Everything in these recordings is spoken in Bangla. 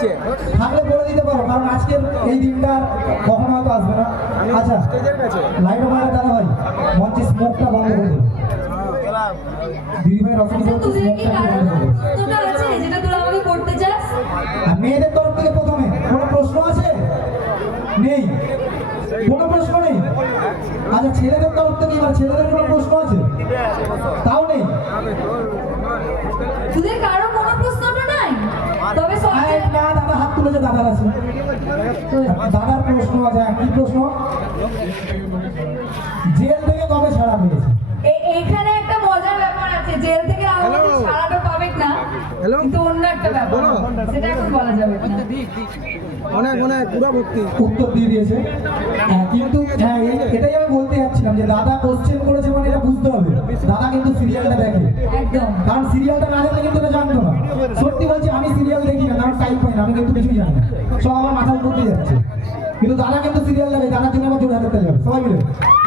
আসছে থাকলে বলে দিতে পারো কারণ আজকের এই দিনটা কখনো হয়তো আসবে না। আচ্ছা লাইট ওভার দাদা ভাই মঞ্চে স্মোকটা বন্ধ করে দিন। দিদি ভাই রসমি বলছে তোদের কি স্মোকটা বন্ধ করে দিন। প্রশ্নটা আছে যেটা তোরা আমাকে করতে চাস? আর মেয়েদের তরফ থেকে প্রথমে কোনো প্রশ্ন আছে? নেই। কোনো প্রশ্ন নেই? আচ্ছা ছেলেদের তরফ থেকে এবার ছেলেদের কোনো প্রশ্ন আছে? তাও নেই? কারও তুলেছে দাদার আছে দাদার প্রশ্ন আছে কি প্রশ্ন? জেল থেকে কবে ছাড়া পেয়েছে? একটা মজার ব্যাপার আছে জেল থেকে আমাদের Hello. ছাড়াটা পাবে না. কিন্তু অন্য একটা ব্যাপার সেটা এখন বলা যাবে অনেক অনেক পুরো ভক্তি উত্তর দিয়ে দিয়েছে। হ্যাঁ, কিন্তু হ্যাঁ এটাই আমি বলতে যাচ্ছিলাম যে দাদা কোশ্চেন করেছে মানে এটা বুঝতে হবে। দাদা কিন্তু সিরিয়ালটা দেখে। একদম। কারণ সিরিয়ালটা না দেখলে কিন্তু আমি কিছুই জানি না। সব আমার মাথার উপর দিয়ে যাচ্ছে। কিন্তু কিন্তু সিরিয়াল জন্য আমার জোরে হাতে যাবে। সবাই মিলে।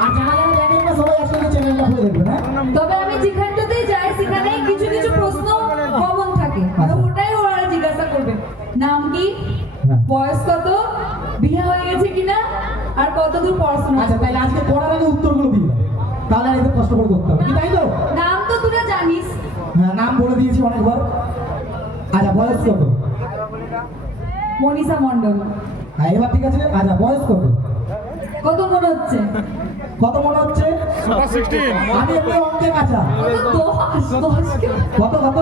আর যারা যারা দেখেন না সবাই আজকে চ্যানেলটা খুলে দেখবেন হ্যাঁ? তবে আমি যেখানটাতেই যাই সেখানে কিছু কিছু প্রশ্ন কমন থাকে। তো ওটাই ওরা জিজ্ঞাসা করবে। নাম কি? হ্যাঁ। বয়স কত? বিয়ে হয়ে গেছে কিনা? আর কতদূর পড়াশোনা? আচ্ছা তাহলে আজকে পড়ার আগে উত্তরগুলো দিয়ে। তাহলে আর কষ্ট করে করতে হবে। তাই তো? নাম তো তোরা জানিস। হ্যাঁ নাম বলে দিয়েছি অনেকবার। আচ্ছা বয়স কত? মনীষা মণ্ডল। হ্যাঁ এবার ঠিক আছে আচ্ছা বয়স কত? কত মনে হচ্ছে? কত মনে হচ্ছে? আমি একটু অঙ্কে কাঁচা। কত? কত কত?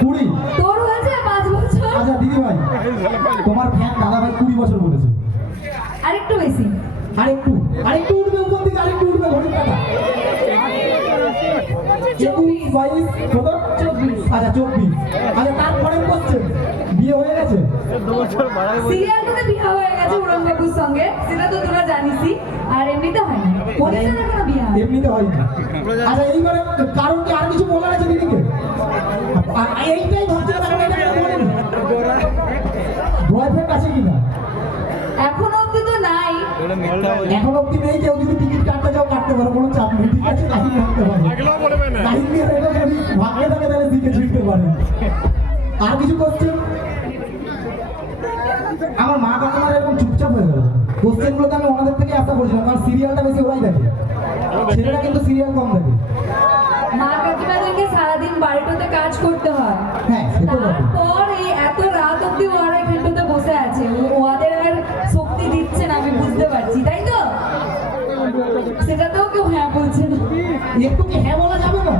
কুড়ি। তোর হয়েছে পাঁচ বছর। আচ্ছা দিদি ভাই তোমার ফ্যান দাদা ভাই কুড়ি বছর বলেছে। আরেকটু বেশি। আরেকটু আরেকটু উঠবে উপর দিকে আরেকটু উঠবে ঘড়ির কাটা। একুশ বাইশ কত? চব্বিশ। আচ্ছা চব্বিশ আচ্ছা তারপরের কোশ্চেন বিয়ে হয়ে গেছে? সিরিয়ালটাতে বিয়ে হয়ে গেছে উড়ন বাবুর সঙ্গে। সেটা তো তোরা জানিসই। আর এমনিতে হয় এমনিতে আচ্ছা এইবারে কারণ কি আর কিছু বলার আছে দিদিকে? আর এইটাই বলেনি? বয়ফ্রেন্ড আছে কিনা? এখনও অব্দি তো নাই। এখন অব্দি নেই কেউ যদি টিকিট কাটতে যাও কাটতে পারো কোনো চাপ নেই। ঠিক আছে পারো দিকে ছিটতে পারে আর কিছু কোশ্চেন আমার মা কাকিমারা এরকম চুপচাপ হয়ে গেল। কোশ্চেন গুলোতে আমি ওনাদের থেকে আশা করছিলাম কারণ সিরিয়ালটা বেশি ওরাই দেখে। ছেলেরা কিন্তু সিরিয়াল কম দেখে। মা কাকিমাদেরকে সারাদিন বাড়িটাতে কাজ করতে হয়। হ্যাঁ তো। তারপর এই এত রাত অব্দি ওরা এখানটাতে বসে আছে। ওদের আর শক্তি দিচ্ছে না আমি বুঝতে পারছি তাই তো? সেটাতেও কেউ হ্যাঁ বলছে না। একটু হ্যাঁ বলা যাবে না?